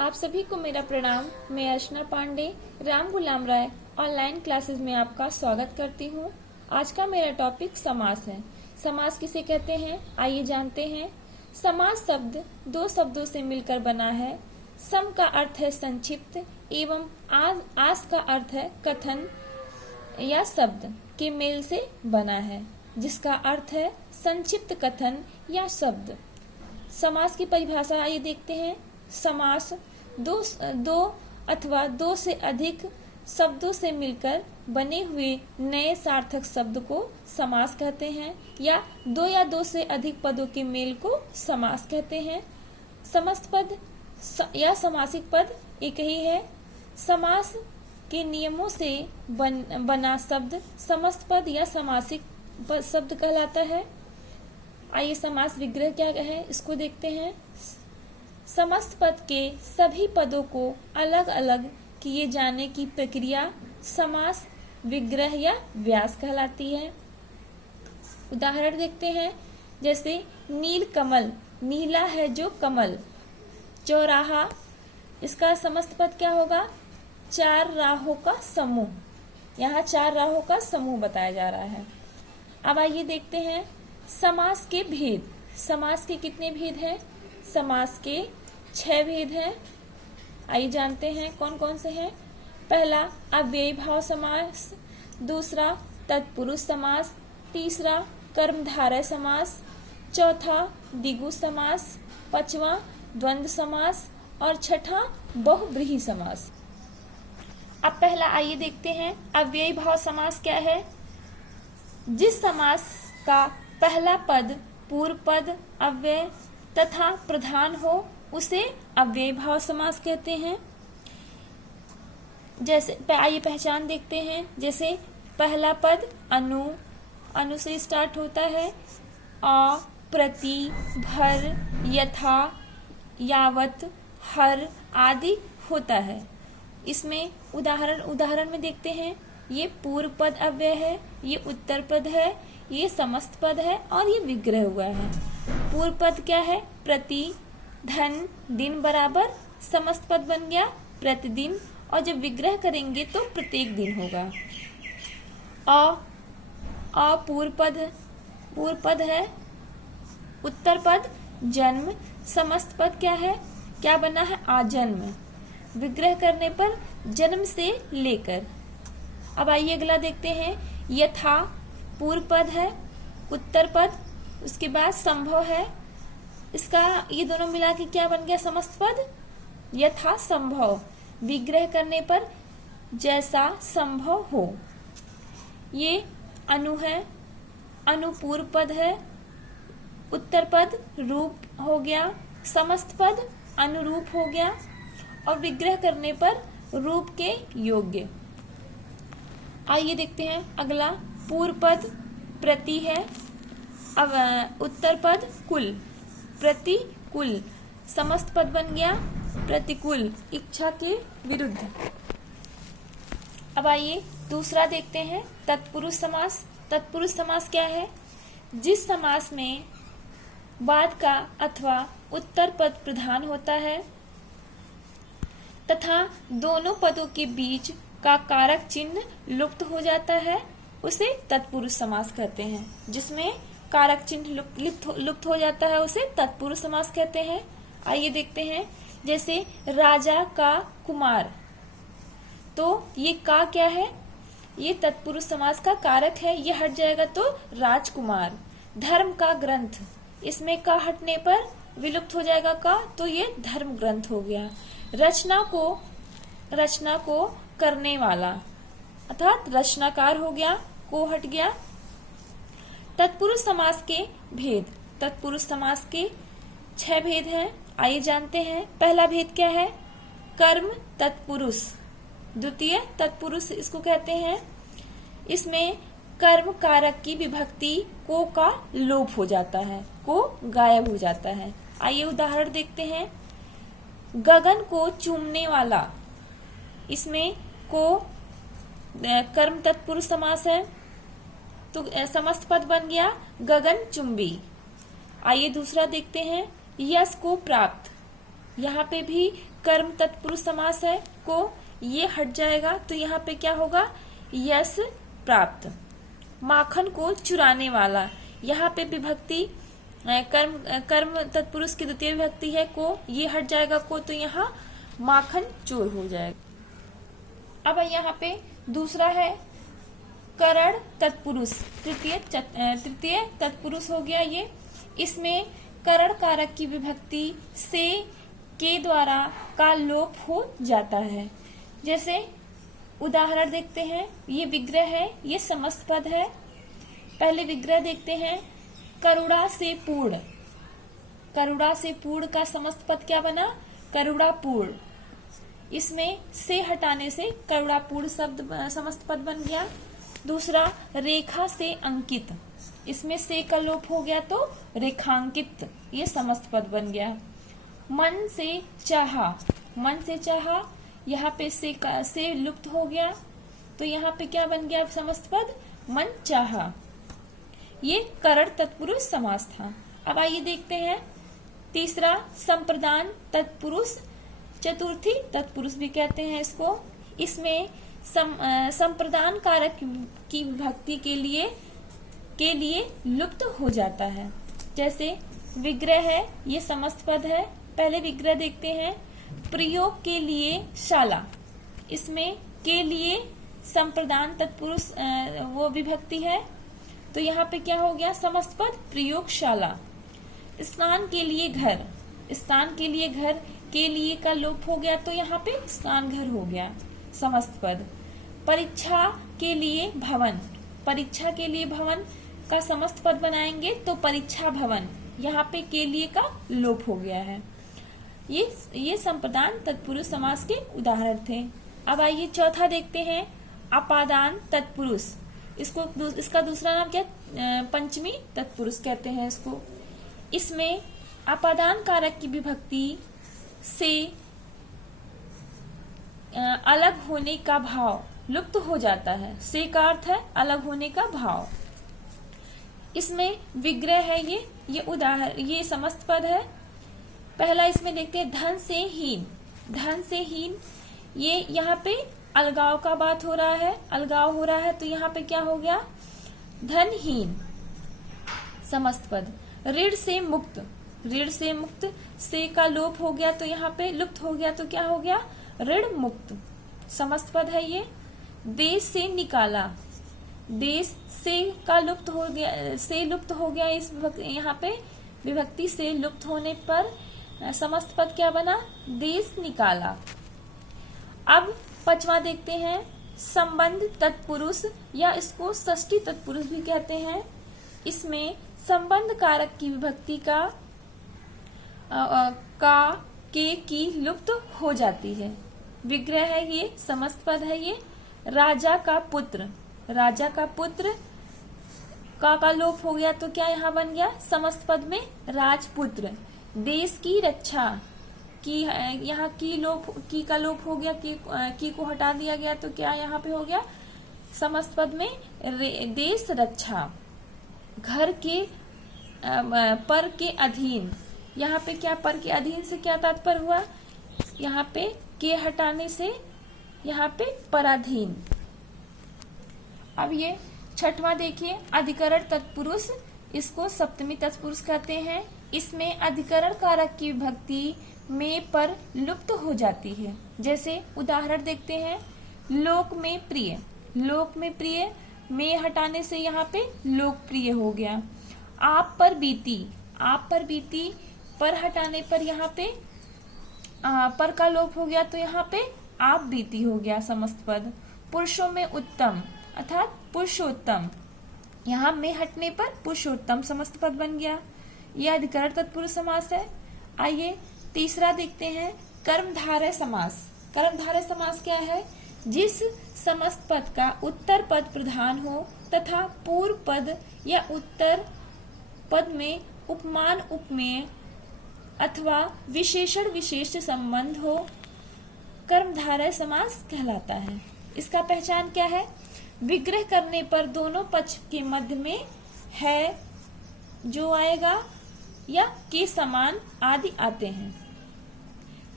आप सभी को मेरा प्रणाम। मैं अर्चना पांडे राम गुलाम राय ऑनलाइन क्लासेस में आपका स्वागत करती हूँ। आज का मेरा टॉपिक समास है। समास किसे कहते हैं, आइए जानते हैं। समास शब्द दो शब्दों से मिलकर बना है। सम का अर्थ है संक्षिप्त एवं आस का अर्थ है कथन या शब्द के मेल से बना है, जिसका अर्थ है संक्षिप्त कथन या शब्द। समास की परिभाषा आइए देखते हैं। समास दो अथवा दो से अधिक शब्दों से मिलकर बने हुए नए सार्थक शब्द को समास कहते हैं, या दो से अधिक पदों के मेल को समास कहते हैं। समस्त पद या समासिक पद एक ही है। समास के नियमों से बना शब्द समस्त पद या समासिक शब्द कहलाता है। आइए समास विग्रह क्या है इसको देखते हैं। समस्त पद के सभी पदों को अलग अलग किए जाने की प्रक्रिया समास विग्रह या व्यास कहलाती है। उदाहरण देखते हैं, जैसे नील कमल, नीला है जो कमल। चौराहा, इसका समस्त पद क्या होगा, चार राहों का समूह। यहाँ चार राहों का समूह बताया जा रहा है। अब आइए देखते हैं समास के भेद। समास के कितने भेद हैं? समास के 6 भेद हैं। आइए जानते हैं कौन कौन से हैं। पहला अव्ययी भाव समास, दूसरा तत्पुरुष समास, तीसरा कर्मधारय समास, चौथा द्विगु समास, पांचवा द्वंद्व समास और छठा बहुब्रीहि समास। अब पहला आइए देखते हैं अव्ययी भाव समास क्या है। जिस समास का पहला पद पूर्व पद अव्यय तथा प्रधान हो उसे अव्ययी भाव समास कहते हैं। जैसे आइए पहचान देखते हैं। जैसे पहला पद अनु से स्टार्ट होता है। अ, प्रति, भर, यथा, यावत, हर आदि होता है। इसमें उदाहरण में देखते हैं। ये पूर्व पद अव्यय है, ये उत्तर पद है, ये समस्त पद है और ये विग्रह हुआ है। पूर्व पद क्या है, प्रति, धन, दिन बराबर, समस्त पद बन गया प्रतिदिन, और जब विग्रह करेंगे तो प्रत्येक दिन होगा। पूर्व पद है। उत्तर पद जन्म, समस्त पद क्या है, क्या बना है, आजन्म। विग्रह करने पर जन्म से लेकर। अब आइए अगला देखते हैं। यथा पूर्व पद है, उत्तर पद, उसके बाद संभव है। इसका ये दोनों मिला के क्या बन गया, समस्त पद यथा संभव। विग्रह करने पर जैसा संभव हो। ये अनु है, अनु पूर्व पद है, उत्तर पद रूप हो गया, समस्त पद अनुरूप हो गया और विग्रह करने पर रूप के योग्य। आइए देखते हैं अगला। पूर्व पद प्रति है, अब उत्तर पद कुल, प्रतिकूल, समस्त पद बन गया प्रतिकूल, इच्छा के विरुद्ध। अब आइए दूसरा देखते हैं तत्पुरुष समास। तत्पुरुष समास क्या है, जिस समास में बाद का अथवा उत्तर पद प्रधान होता है तथा दोनों पदों के बीच का कारक चिन्ह लुप्त हो जाता है उसे तत्पुरुष समास कहते हैं। जिसमें कारक चिन्ह लुप्त हो जाता है उसे तत्पुरुष समास कहते हैं। आइए देखते हैं, जैसे राजा का कुमार, तो ये का क्या है, ये तत्पुरुष समास का कारक है, ये हट जाएगा तो राजकुमार। धर्म का ग्रंथ, इसमें का हटने पर विलुप्त हो जाएगा का, तो ये धर्म ग्रंथ हो गया। रचना को करने वाला अर्थात रचनाकार हो गया, को हट गया। तत्पुरुष समास के भेद। तत्पुरुष समास के 6 भेद हैं। आइए जानते हैं। पहला भेद क्या है, कर्म तत्पुरुष। द्वितीय तत्पुरुष इसको कहते हैं। इसमें कर्म कारक की विभक्ति को का लोप हो जाता है, को गायब हो जाता है। आइए उदाहरण देखते हैं। गगन को चूमने वाला, इसमें को कर्म तत्पुरुष समास है तो समस्त पद बन गया गगन चुंबी। आइए दूसरा देखते हैं। यश को प्राप्त, यहाँ पे भी कर्म तत्पुरुष समास है को ये हट जाएगा तो यहाँ पे क्या होगा, यश प्राप्त। माखन को चुराने वाला, यहाँ पे विभक्ति कर्म तत्पुरुष की द्वितीय विभक्ति है को, ये हट जाएगा को, तो यहाँ माखन चोर हो जाएगा। अब यहाँ पे दूसरा है करण तत्पुरुष, तृतीय तत्पुरुष हो गया ये। इसमें करण कारक की विभक्ति से के द्वारा का लोप हो जाता है। जैसे उदाहरण देखते हैं, ये विग्रह है, ये समस्त पद है। पहले विग्रह देखते हैं, करुणा से पूर्ण। करुणा से पूर्ण का समस्त पद क्या बना, करुणापूर्ण। इसमें से हटाने से करुणापूर्ण शब्द समस्त पद बन गया। दूसरा रेखा से अंकित, इसमें से का लोप हो गया तो रेखांकित, ये समस्त पद बन गया। मन से चाहा, मन से चाहा, यहाँ पे से लुप्त हो गया तो यहाँ पे क्या बन गया समस्त पद, मन चाहा। ये करण तत्पुरुष समास था। अब आइए देखते हैं तीसरा संप्रदान तत्पुरुष, चतुर्थी तत्पुरुष भी कहते हैं इसको। इसमें संप्रदान कारक की विभक्ति के लिए लुप्त हो जाता है। जैसे विग्रह है, ये समस्त पद है। पहले विग्रह देखते हैं, प्रयोग के लिए शाला। इसमें के लिए संप्रदान तत्पुरुष वो विभक्ति है तो यहाँ पे क्या हो गया समस्त पद प्रयोगशाला। स्नान के लिए घर, स्नान के लिए घर, के लिए का लोप हो गया तो यहाँ पे स्नान घर हो गया समस्त पद। परीक्षा के लिए भवन, परीक्षा के लिए भवन का समस्त पद बनाएंगे तो परीक्षा भवन, यहाँ पे के लिए का लोप हो गया है। ये संप्रदान तत्पुरुष समास के उदाहरण थे। अब आइए चौथा देखते हैं, अपादान तत्पुरुष। इसका दूसरा नाम क्या, पंचमी तत्पुरुष कहते हैं इसको। इसमें अपादान कारक की विभक्ति से अलग होने का भाव लुप्त हो जाता है। से का अर्थ है अलग होने का भाव। इसमें विग्रह है, ये उदाहरण, ये समस्त पद है। पहला इसमें देखते हैं धन से हीन, धन से हीन, ये यहाँ पे अलगाव का बात हो रहा है, अलगाव हो रहा है तो यहाँ पे क्या हो गया धनहीन समस्त पद। ऋण से मुक्त, ऋण से मुक्त, से का लोप हो गया तो यहाँ पे लुप्त हो गया तो क्या हो गया ऋण मुक्त समस्त पद है ये। देश से निकाला, देश से का लुप्त हो गया, से लुप्त हो गया, इस यहाँ पे विभक्ति से लुप्त होने पर समस्त पद क्या बना देश निकाला। अब पांचवा देखते हैं, संबंध तत्पुरुष या इसको षष्ठी तत्पुरुष भी कहते हैं। इसमें संबंध कारक की विभक्ति के की लुप्त हो जाती है। विग्रह है, ये समस्त पद है। ये राजा का पुत्र, राजा का पुत्र का लोप हो गया तो क्या यहाँ बन गया समस्त पद में राजपुत्र। देश की रक्षा की, यहाँ की का लोप हो गया, की को हटा दिया गया तो क्या यहाँ पे हो गया समस्त पद में देश रक्षा। घर के पर के अधीन, यहाँ पे क्या पर के अधीन से क्या तात्पर्य हुआ, यहाँ पे के हटाने से यहाँ पे पराधीन। अब ये छठवां देखिए, अधिकरण तत्पुरुष, इसको सप्तमी तत्पुरुष कहते हैं। इसमें अधिकरण कारक की विभक्ति में पर लुप्त हो जाती है। जैसे उदाहरण देखते हैं, लोक में प्रिय, लोक में प्रिय, में हटाने से यहाँ पे लोकप्रिय हो गया। आप पर बीती, आप पर बीती, पर हटाने पर यहाँ पे पर का लोप हो गया तो यहाँ पे आप बीती हो गया समस्त पद। पुरुषों में उत्तम अर्थात पुरुषोत्तम, यहाँ में हटने पर पुरुषोत्तम समस्त पद बन गया। यह अधिकरण तत्पुरुष समास है। आइए तीसरा देखते हैं, कर्मधारय समास। कर्मधारय समास क्या है, जिस समस्त पद का उत्तर पद प्रधान हो तथा पूर्व पद या उत्तर पद में उपमान उपमेय अथवा विशेषण विशेष संबंध हो, कर्मधारय समास कहलाता है। इसका पहचान क्या है, विग्रह करने पर दोनों पक्ष के मध्य में है जो आएगा या के समान आदि आते हैं।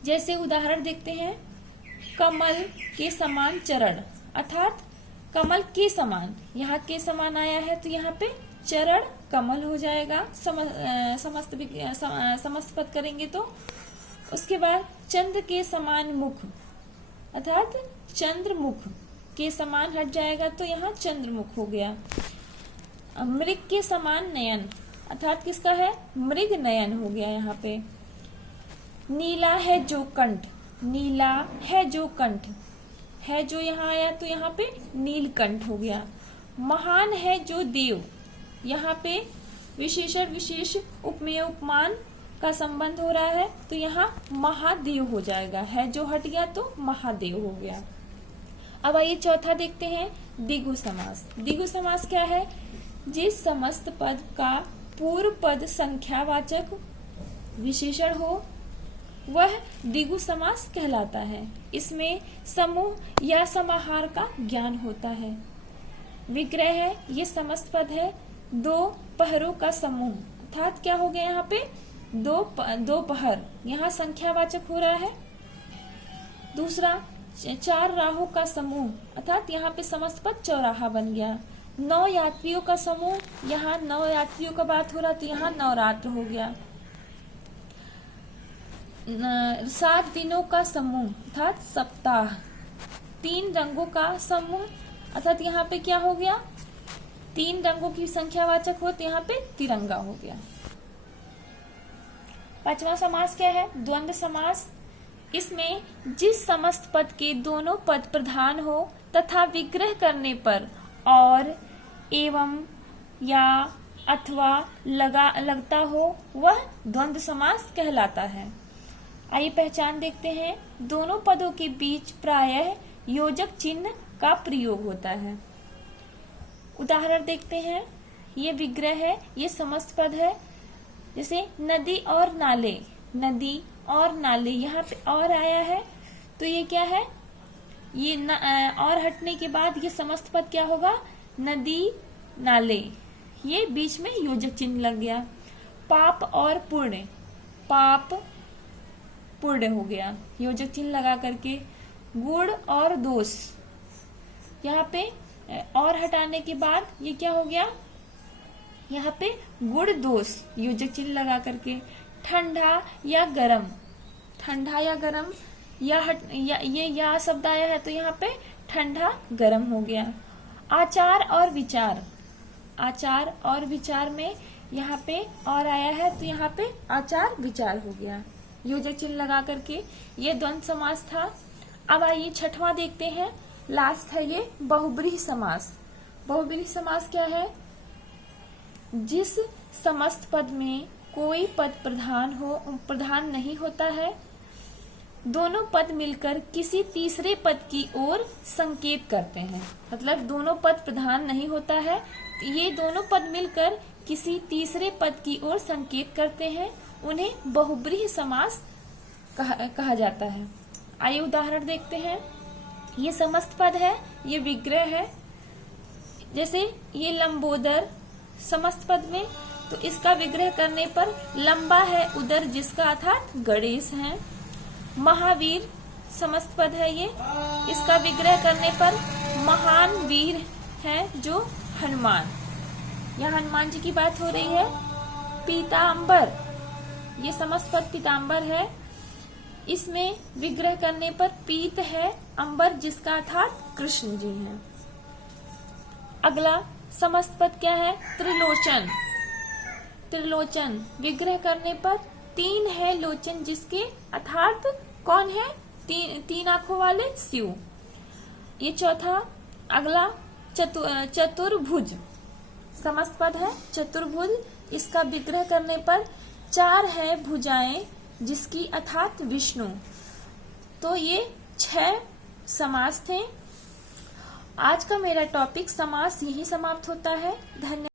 जैसे उदाहरण देखते हैं, कमल के समान चरण, अर्थात कमल के समान, यहाँ के समान आया है तो यहाँ पे चरण कमल हो जाएगा, समस्त पद करेंगे तो। उसके बाद चंद्र के समान मुख, अर्थात चंद्रमुख, के समान हट जाएगा तो यहाँ चंद्रमुख हो गया। मृग के समान नयन, अर्थात किसका है, मृग नयन हो गया यहाँ पे। नीला है जो कंठ, नीला है जो कंठ, है जो यहाँ आया तो यहाँ पे नीलकंठ हो गया। महान है जो देव, यहाँ पे विशेषण विशेष उपमेय उपमान का संबंध हो रहा है तो यहाँ महादेव हो जाएगा, है जो हट गया तो महादेव हो गया। अब आइए चौथा देखते हैं, द्विगु समास। द्विगु समास क्या है, जिस समस्त पद का पूर्व पद संख्यावाचक विशेषण हो वह द्विगु समास कहलाता है। इसमें समूह या समाहार का ज्ञान होता है। विग्रह है, ये समस्त पद है, दो पहरों का समूह, अर्थात क्या हो गया यहाँ पे, दो पहर, यहाँ संख्यावाचक हो रहा है। दूसरा, चार राहों का समूह, अर्थात यहाँ पे समस्त पद चौराहा बन गया। 9 यात्रियों का समूह, यहाँ 9 यात्रियों का बात हो रहा तो यहाँ नवरात्र हो गया। 7 दिनों का समूह, अर्थात सप्ताह। 3 रंगों का समूह, अर्थात यहाँ पे क्या हो गया, 3 रंगों की संख्यावाचक हो तो यहाँ पे तिरंगा हो गया। पांचवा समास क्या है, द्वंद्व समास। इसमें जिस समस्त पद के दोनों पद प्रधान हो तथा विग्रह करने पर और, एवं, या, अथवा लगता हो वह द्वंद्व समास कहलाता है। आइए पहचान देखते हैं, दोनों पदों के बीच प्रायः योजक चिन्ह का प्रयोग होता है। उदाहरण देखते हैं, ये विग्रह है, ये समस्त पद है। जैसे नदी और नाले, नदी और नाले, यहाँ पे और आया है तो ये क्या है, ये और हटने के बाद ये समस्त पद क्या होगा, नदी नाले, ये बीच में योजक चिन्ह लग गया। पाप और पुण्य, पाप पुण्य हो गया, योजक चिन्ह लगा करके। गुण और दोष, यहाँ पे और हटाने के बाद ये क्या हो गया, यहाँ पे गुण दोष, योजक चिन्ह लगा करके। ठंडा या गरम, ठंडा या गरम, ये या शब्द आया है तो यहाँ पे ठंडा गरम हो गया। आचार और विचार, आचार और विचार में यहाँ पे और आया है तो यहाँ पे आचार विचार हो गया, योजक चिन्ह लगा करके। ये द्वंद्व समास था। अब आइए छठवां देखते हैं, लास्ट है ये बहुब्रीहि समास। बहुब्रीहि समास क्या है, जिस समस्त पद में कोई पद प्रधान नहीं होता है, दोनों पद मिलकर किसी तीसरे पद की ओर संकेत करते हैं। मतलब दोनों पद प्रधान नहीं होता है, ये दोनों पद मिलकर किसी तीसरे पद की ओर संकेत करते हैं, उन्हें बहुब्रीहि समास कहा जाता है। आइए उदाहरण देखते हैं, ये समस्त पद है, ये विग्रह है। जैसे ये लंबोदर समस्त पद में, तो इसका विग्रह करने पर लंबा है उदर जिसका, अर्थात गणेश है। महावीर समस्त पद है ये, इसका विग्रह करने पर महान वीर है जो हनुमान, यहाँ हनुमान जी की बात हो रही है। पीताम्बर, ये समस्त पद पीताम्बर है, इसमें विग्रह करने पर पीत है अंबर जिसका, अर्थात कृष्ण जी हैं। अगला समस्त पद क्या है, त्रिलोचन। त्रिलोचन विग्रह करने पर 3 है लोचन जिसके, अर्थात कौन है, तीन आंखों वाले शिव। ये चौथा। अगला चतुर्भुज समस्त पद है, चतुर्भुज, इसका विग्रह करने पर 4 है भुजाएं जिसकी, अर्थात विष्णु। तो ये 6 समास थे। आज का मेरा टॉपिक समास यही समाप्त होता है। धन्यवाद।